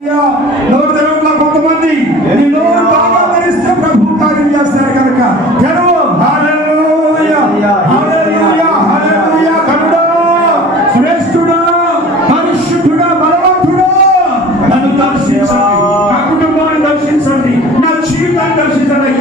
నోరు తెరవట్లా కొంతమంది. నీ నోరు బాగా తెరిస్తే ప్రభు కార్యం చేస్తారు కనుక తెరవు. హల్లెలూయా, హల్లెలూయా, హల్లెలూయా. కరుడా, శ్రేష్ఠుడా, పరిశుద్ధుడా, బలవంతుడా, నన్ను దర్శించండి, నా కుటుంబాన్ని దర్శించండి, నా జీవితాన్ని దర్శించండి.